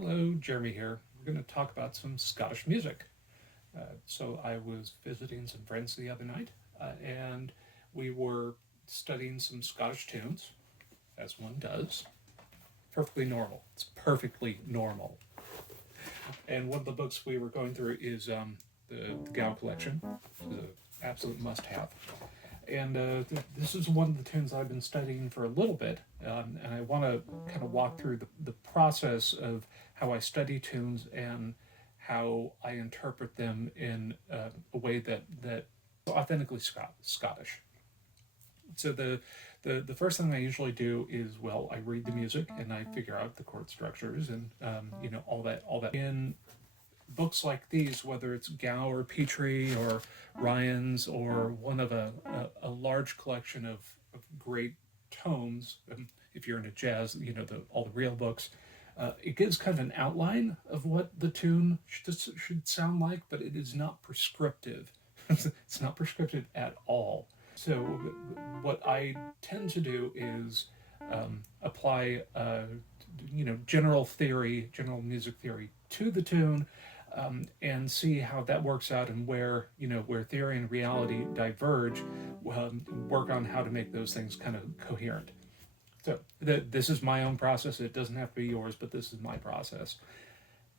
Hello, Jeremy here. We're going to talk about some Scottish music. So I was visiting some friends the other night, and we were studying some Scottish tunes, as one does. Perfectly normal. It's perfectly normal. And one of the books we were going through is the Gaelic collection, the absolute must-have. And this is one of the tunes I've been studying for a little bit, and I want to kind of walk through the process of how I study tunes and how I interpret them in a way that authentically Scottish. So the first thing I usually do is, well, I read the music and I figure out the chord structures and all that. In books like these, whether it's Gow or Petrie or Ryan's or one of a large collection of great tomes, if you're into jazz, all the real books, it gives kind of an outline of what the tune should sound like, but it is not prescriptive. It's not prescriptive at all. So what I tend to do is apply general music theory to the tune, and see how that works out, and where theory and reality diverge, work on how to make those things kind of coherent. So this is my own process. It doesn't have to be yours, but this is my process.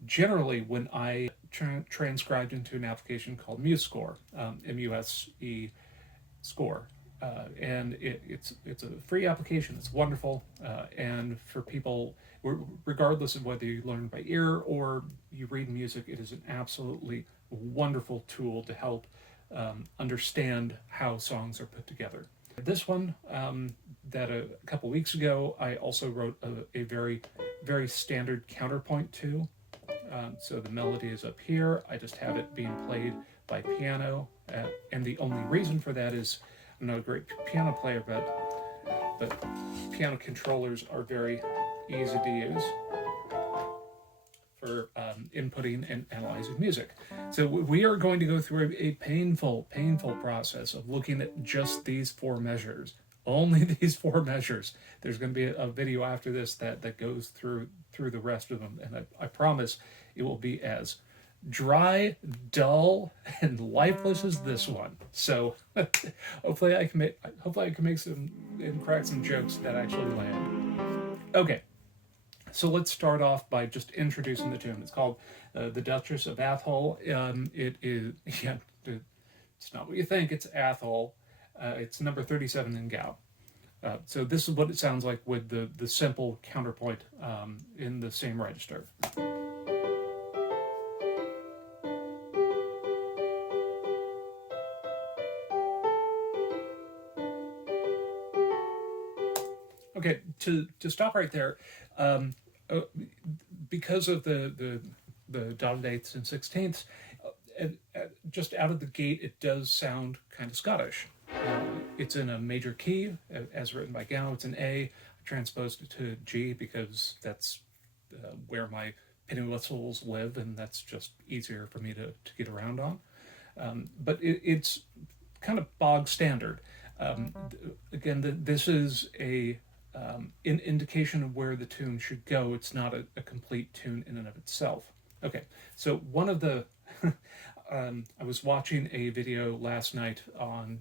Generally, when I transcribed into an application called MuseScore, M-U-S-E Score, and it's a free application. It's wonderful, and for people, regardless of whether you learn by ear or you read music, it is an absolutely wonderful tool to help understand how songs are put together. This one, that a couple weeks ago, I also wrote a very, very standard counterpoint to. So the melody is up here. I just have it being played by piano, and the only reason for that is I'm not a great piano player, but piano controllers are very easy to use for inputting and analyzing music. So we are going to go through a painful process of looking at just these four measures. Only these four measures. There's going to be a video after this that goes through the rest of them, and I promise it will be as dry, dull, and lifeless as this one. So hopefully I can make some and crack some jokes that actually land. Okay, so let's start off by just introducing the tune. It's called the Duchess of Atholl. It is it's not what you think. It's Atholl. It's number 37 in Gow. So this is what it sounds like with the simple counterpoint in the same register. Okay, to stop right there, because of the dotted eighths and sixteenths, just out of the gate, it does sound kind of Scottish. It's in a major key, as written by Gow. It's an A. I transposed it to G because that's where my penny whistles live, and that's just easier for me to get around on. But it's kind of bog standard. Again, this is an indication of where the tune should go. It's not a complete tune in and of itself. Okay, so one of the I was watching a video last night on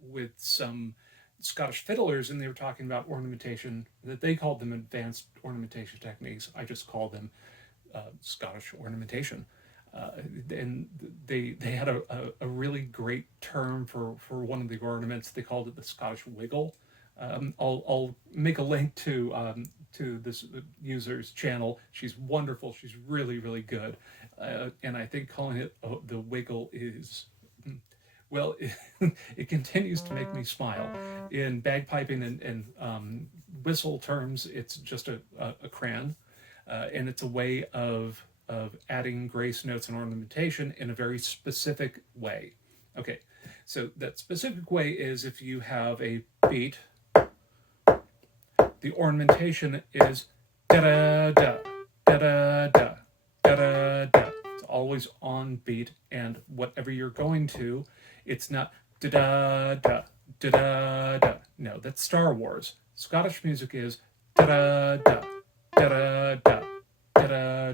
with some Scottish fiddlers, and they were talking about ornamentation. That they called them advanced ornamentation techniques. I just call them Scottish ornamentation. And they had a really great term for one of the ornaments. They called it the Scottish wiggle. I'll make a link to this user's channel. She's wonderful. She's really, really good. And I think calling it the wiggle is, well, it continues to make me smile. In bagpiping and whistle terms, it's just a cran, and it's a way of adding grace notes and ornamentation in a very specific way. Okay, so that specific way is if you have a beat, the ornamentation is da-da-da, da-da-da, da-da-da. It's always on beat, and whatever you're going to, it's not da-da-da, da-da-da. No, that's Star Wars. Scottish music is da-da-da, da-da-da,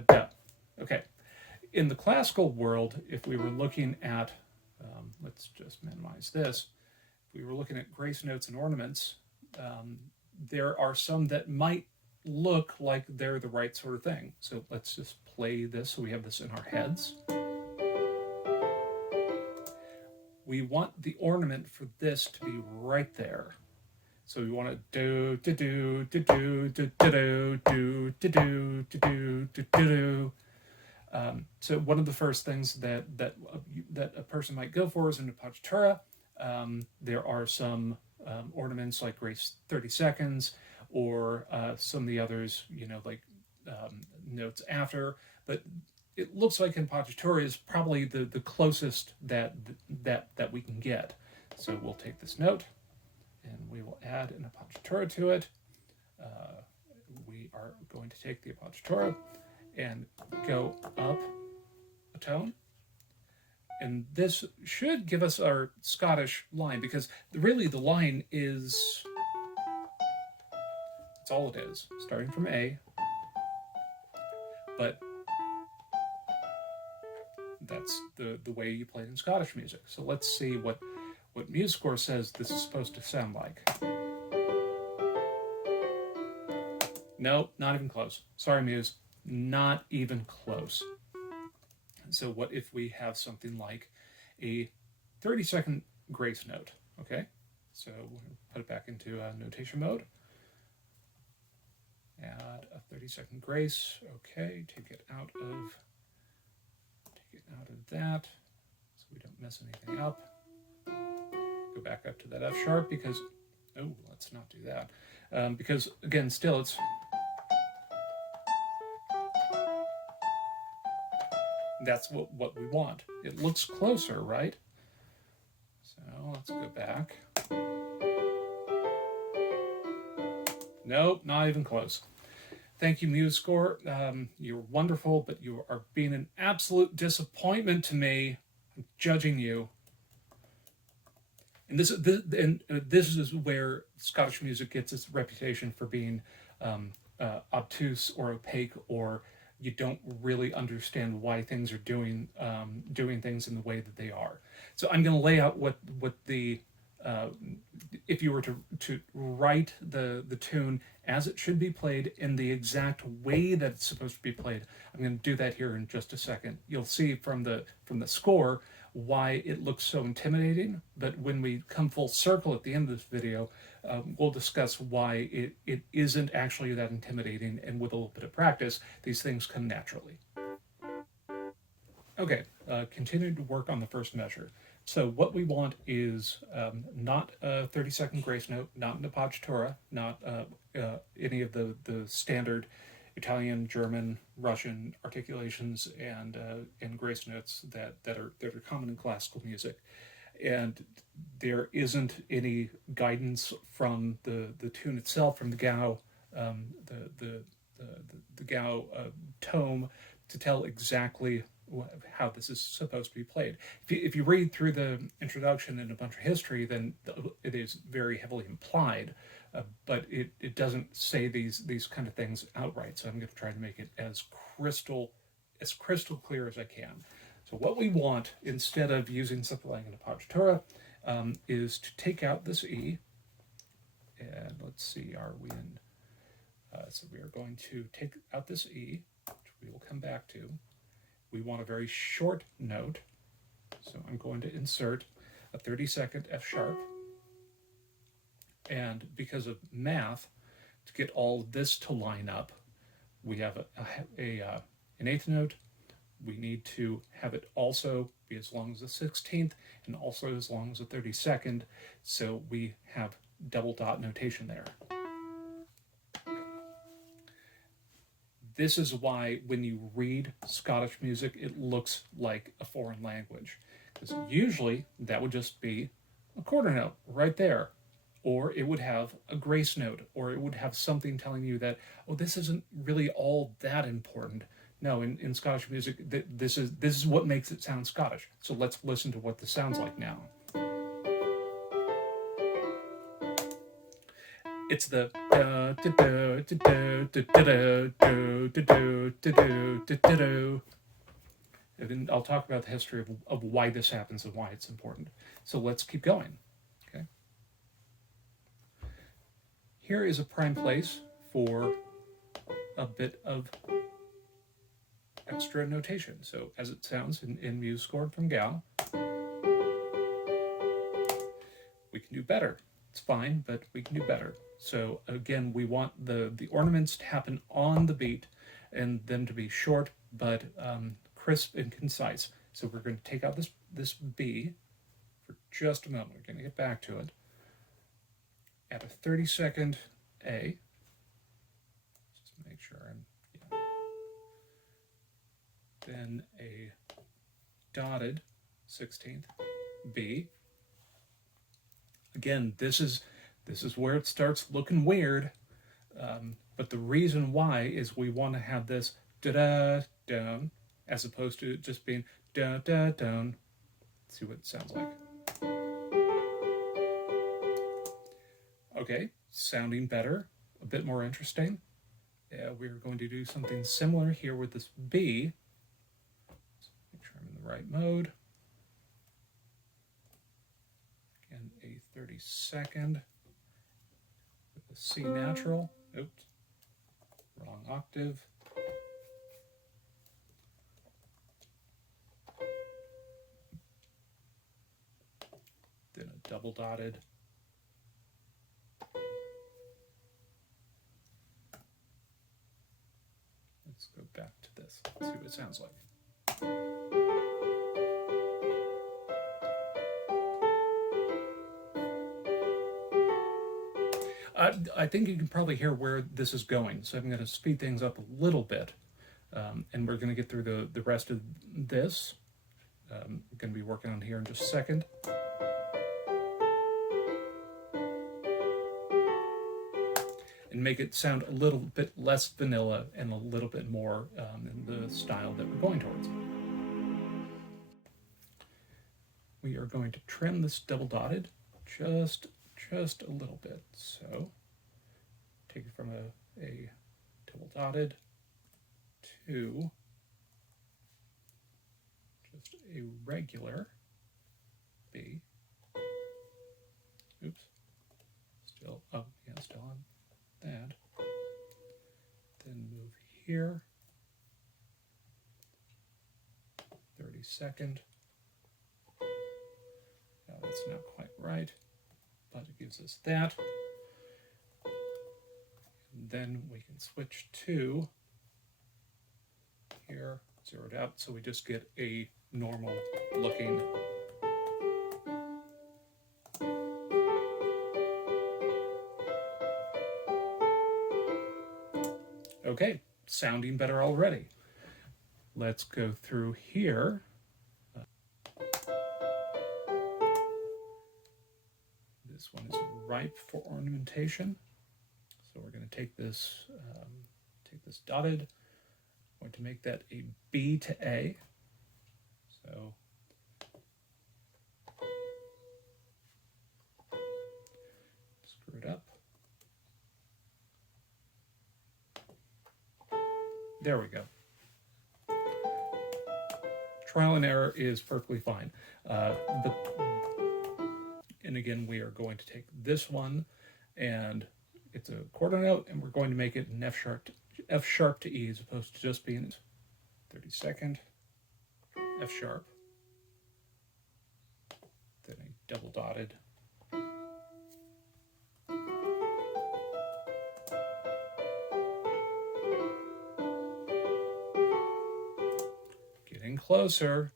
da. Okay. In the classical world, if we were looking at, let's just minimize this, if we were looking at grace notes and ornaments, there are some that might look like they're the right sort of thing. So let's just play this so we have this in our heads. We want the ornament for this to be right there. So we want to do. So one of the first things that a person might go for is in the partitura. There are some ornaments like grace 30 seconds, or some of the others, like notes after. But it looks like in partitura is probably the closest that we can get. So we'll take this note and we will add an appoggiatura to it. We are going to take the appoggiatura and go up a tone. And this should give us our Scottish line, because really the line is, that's all it is, starting from A, but that's the way you play it in Scottish music. So let's see what MuseScore says this is supposed to sound like. No, not even close. Sorry, Muse, not even close. So what if we have something like a 30-second grace note, okay? So we'll put it back into notation mode. Add a 30-second grace, okay, take it out of that so we don't mess anything up. Go back up to that F sharp because, oh, let's not do that. Because again, still it's, that's what we want. It looks closer, right? So let's go back. Nope, not even close. Thank you, MuseScore. You're wonderful, but you are being an absolute disappointment to me. I'm judging you. And this is where Scottish music gets its reputation for being obtuse or opaque, or you don't really understand why things are doing things in the way that they are. So I'm going to lay out what the if you were to write the tune as it should be played in the exact way that it's supposed to be played. I'm going to do that here in just a second. You'll see from the score why it looks so intimidating, but when we come full circle at the end of this video, we'll discuss why it isn't actually that intimidating, and with a little bit of practice, these things come naturally. Okay, continue to work on the first measure. So what we want is not a 30-second grace note, not an appoggiatura, not any of the standard Italian, German, Russian articulations and grace notes that are common in classical music. And there isn't any guidance from the tune itself, from the Gao, the Gao tome, to tell exactly how this is supposed to be played. If you read through the introduction and a bunch of history, then it is very heavily implied, but it doesn't say these kind of things outright. So I'm going to try to make it as crystal clear as I can. So what we want, instead of using something like an appoggiatura, is to take out this E, and let's see, are we in? So we are going to take out this E, which we will come back to. We want a very short note, so I'm going to insert a 30-second F sharp. And because of math, to get all of this to line up, we have an eighth note. We need to have it also be as long as a 16th and also as long as a 32nd, so we have double dot notation there. This is why when you read Scottish music, it looks like a foreign language. Because usually that would just be a quarter note right there. Or it would have a grace note, or it would have something telling you that, oh, this isn't really all that important. No, in Scottish music, this is what makes it sound Scottish. So let's listen to what this sounds like now. It's the and then I'll talk about the history of why this happens and why it's important. So let's keep going. Okay. Here is a prime place for a bit of extra notation. So as it sounds in Muse scored from Gal, we can do better. It's fine, but we can do better. So again, we want the ornaments to happen on the beat and them to be short but crisp and concise. So we're going to take out this B for just a moment. We're going to get back to it. Add a 30-second A. Just to make sure I'm, yeah. Then a dotted 16th B. Again, this is where it starts looking weird, but the reason why is we want to have this da-da down as opposed to just being da-da down. Let's see what it sounds like. Okay, sounding better, a bit more interesting. We're going to do something similar here with this B. So make sure I'm in the right mode. Again, a 30-second with a C natural. Oops, wrong octave. Then a double dotted. Let's go back to this, see what it sounds like. I think you can probably hear where this is going, so I'm going to speed things up a little bit, and we're going to get through the rest of this. We're going to be working on here in just a second. And make it sound a little bit less vanilla and a little bit more in the style that we're going towards. We are going to trim this double dotted just a little bit. So take it from a double dotted to just a regular B. Oops. Still, oh yeah, still on that. Then move here. 30-second. Now that's not quite right, but it gives us that. And then we can switch to here, zeroed out, so we just get a normal looking okay, sounding better already. Let's go through here. This one is ripe for ornamentation. So we're going to take this dotted. I'm going to make that a B to A. So screw it up. There we go. Trial and error is perfectly fine. And again, we are going to take this one, and it's a quarter note, and we're going to make it an F sharp to E, as opposed to just being 30-second, F sharp, then a double dotted, getting closer.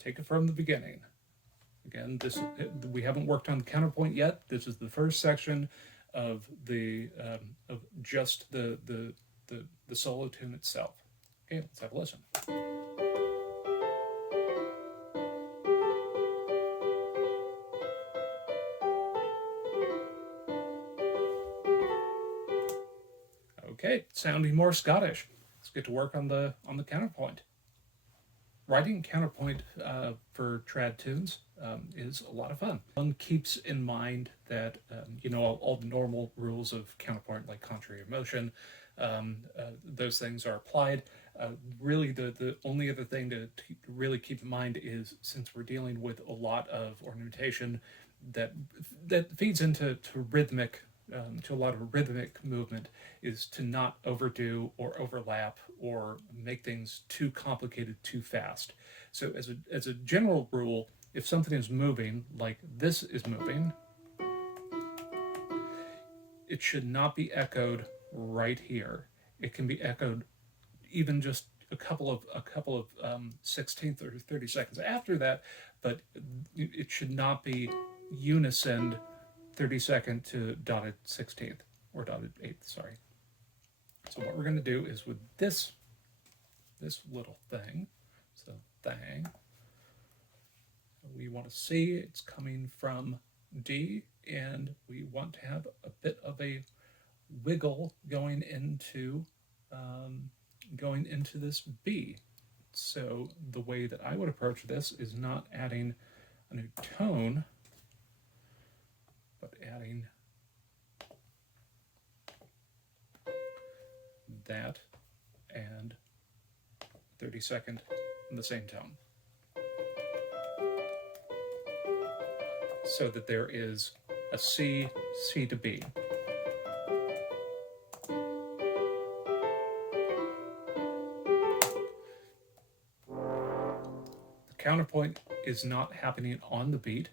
Take it from the beginning. Again, we haven't worked on the counterpoint yet. This is the first section of just the solo tune itself. Okay, let's have a listen. Okay, sounding more Scottish. Let's get to work on the counterpoint. Writing counterpoint for trad tunes is a lot of fun. One keeps in mind that all the normal rules of counterpoint, like contrary of motion, those things are applied. Really, the only other thing to really keep in mind is, since we're dealing with a lot of ornamentation that feeds into rhythmic, to a lot of rhythmic movement, is to not overdo or overlap or make things too complicated too fast. So as a general rule, if something is moving, like this is moving, it should not be echoed right here. It can be echoed even just a couple of 16th or 30 seconds after that, but it should not be unison 32nd to dotted 16th or dotted 8th, sorry. So what we're going to do is, with this little thing, so thing, we want to see it's coming from D, and we want to have a bit of a wiggle going into this B. So the way that I would approach this is not adding a new tone, but adding that and 32nd in the same tone, so that there is a C, C to B. The counterpoint is not happening on the beat.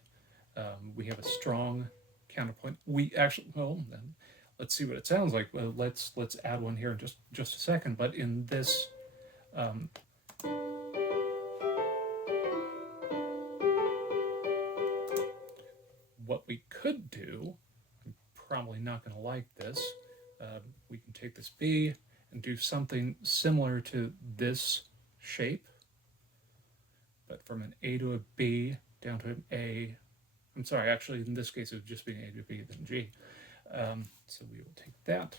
We have a strong counterpoint. We actually, well, then let's see what it sounds like. Well, let's add one here in just a second. But in this, what we could do, I'm probably not going to like this. We can take this B and do something similar to this shape, but from an A to a B down to an A. I'm sorry, actually, in this case, it would just be an A to B, then G. So we will take that.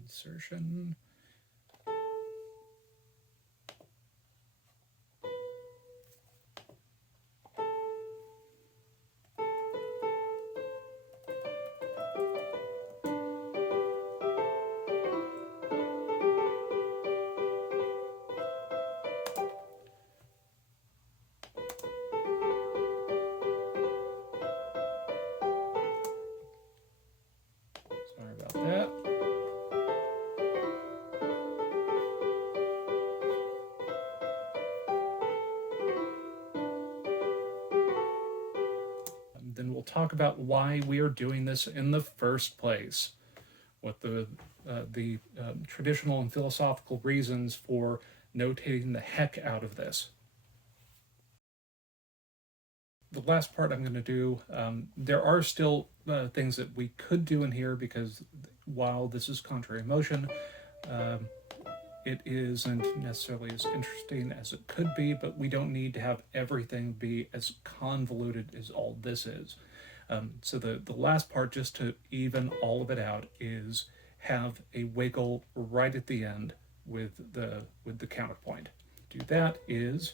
Insertion. Sorry about that. Then we'll talk about why we are doing this in the first place, what the traditional and philosophical reasons for notating the heck out of this. The last part I'm going to do, there are still things that we could do in here, because while this is contrary motion, it isn't necessarily as interesting as it could be, but we don't need to have everything be as convoluted as all this is. So the last part, just to even all of it out, is have a wiggle right at the end with the counterpoint. Do that is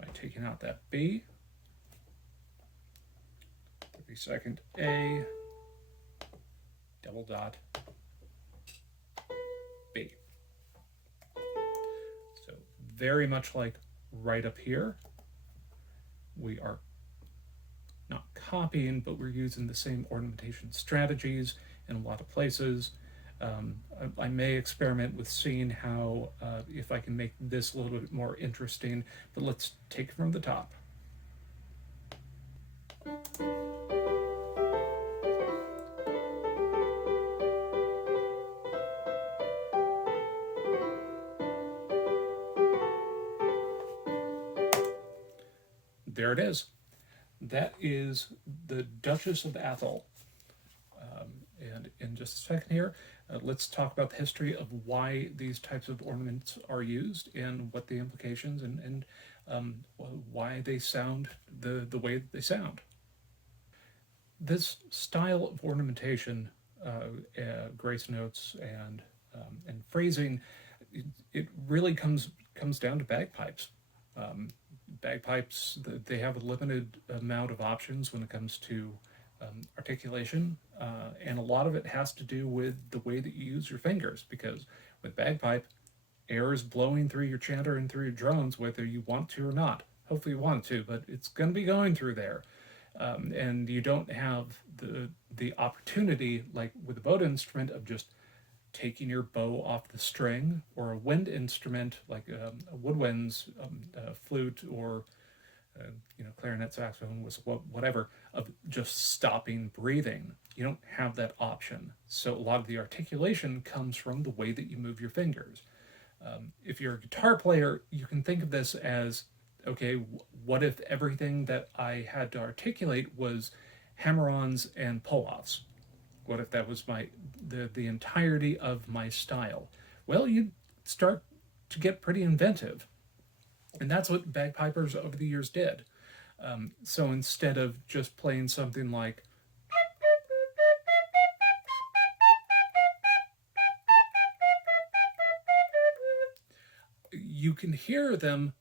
by taking out that B, 32nd A, double dot B. So very much like right up here, we are not copying, but we're using the same ornamentation strategies in a lot of places. I may experiment with seeing how, if I can make this a little bit more interesting, but let's take it from the top. There it is. That is the Duchess of Athol. And in just a second here, let's talk about the history of why these types of ornaments are used, and what the implications and why they sound the way that they sound. This style of ornamentation, grace notes and phrasing, it really comes down to bagpipes. Um, Bagpipes, they have a limited amount of options when it comes to articulation, and a lot of it has to do with the way that you use your fingers. Because with bagpipe, air is blowing through your chanter and through your drones, whether you want to or not. Hopefully, you want to, but it's going to be going through there, and you don't have the opportunity like with a bowed instrument of just taking your bow off the string, or a wind instrument like a woodwind's flute, or clarinet, saxophone, whistle, whatever, of just stopping breathing. You don't have that option. So a lot of the articulation comes from the way that you move your fingers. If you're a guitar player, you can think of this as, okay, what if everything that I had to articulate was hammer-ons and pull-offs? What if that was the entirety of my style? Well, you'd start to get pretty inventive. And that's what bagpipers over the years did. So instead of just playing something like you can hear them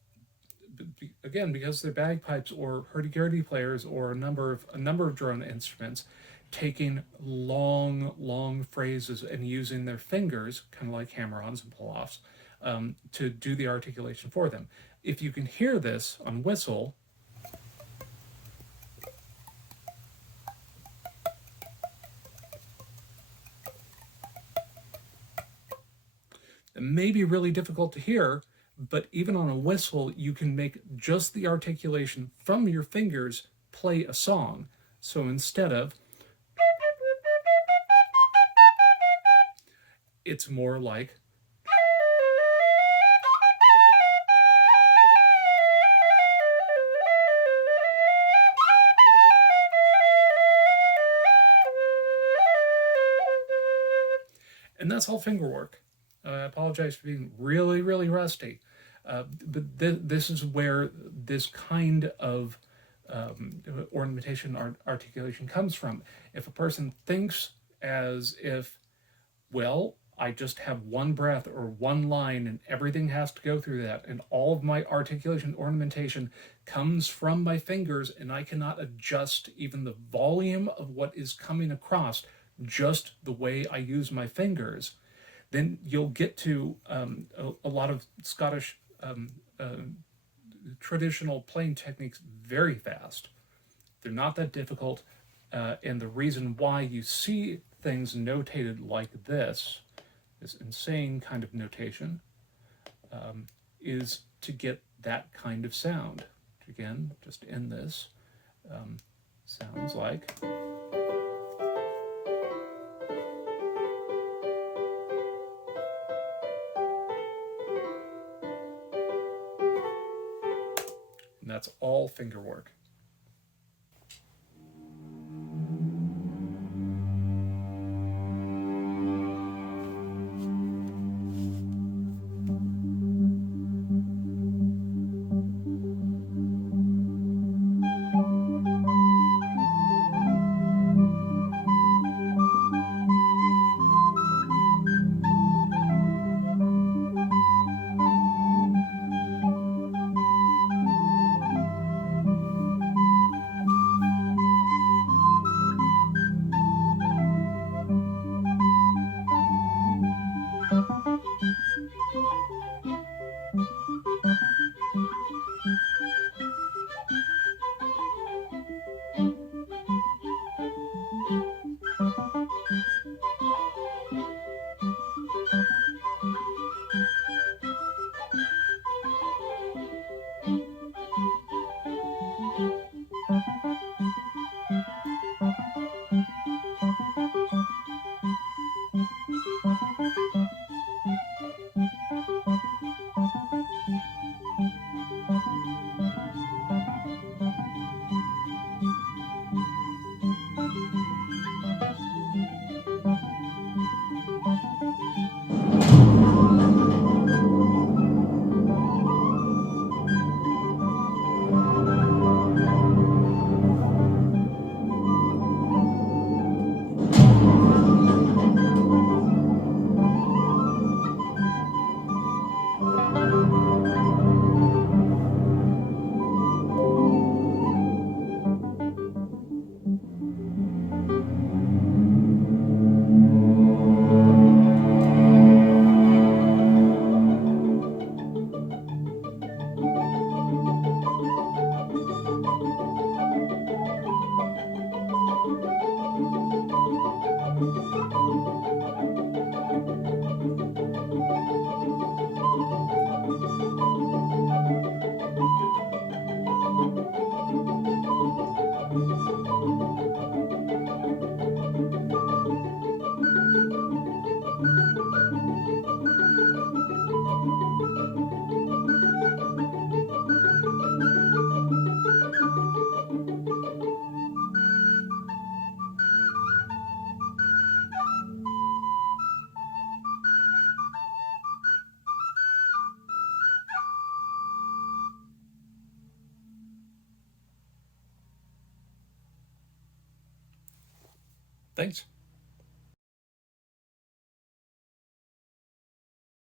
again because they're bagpipes or hurdy-gurdy players or a number of drone instruments taking long phrases and using their fingers, kind of like hammer-ons and pull-offs, to do the articulation for them. If you can hear this on whistle, it may be really difficult to hear, but even on a whistle, you can make just the articulation from your fingers play a song. So instead of, it's more like, and that's all finger work. I apologize for being really rusty, but this is where this kind of ornamentation articulation comes from. If a person thinks as if, well, I just have one breath or one line and everything has to go through that, and all of my articulation ornamentation comes from my fingers, and I cannot adjust even the volume of what is coming across just the way I use my fingers, then you'll get to a lot of Scottish traditional playing techniques very fast. They're not that difficult, and the reason why you see things notated like this insane kind of notation, is to get that kind of sound. Again, just in this, sounds like. And that's all finger work. Thanks.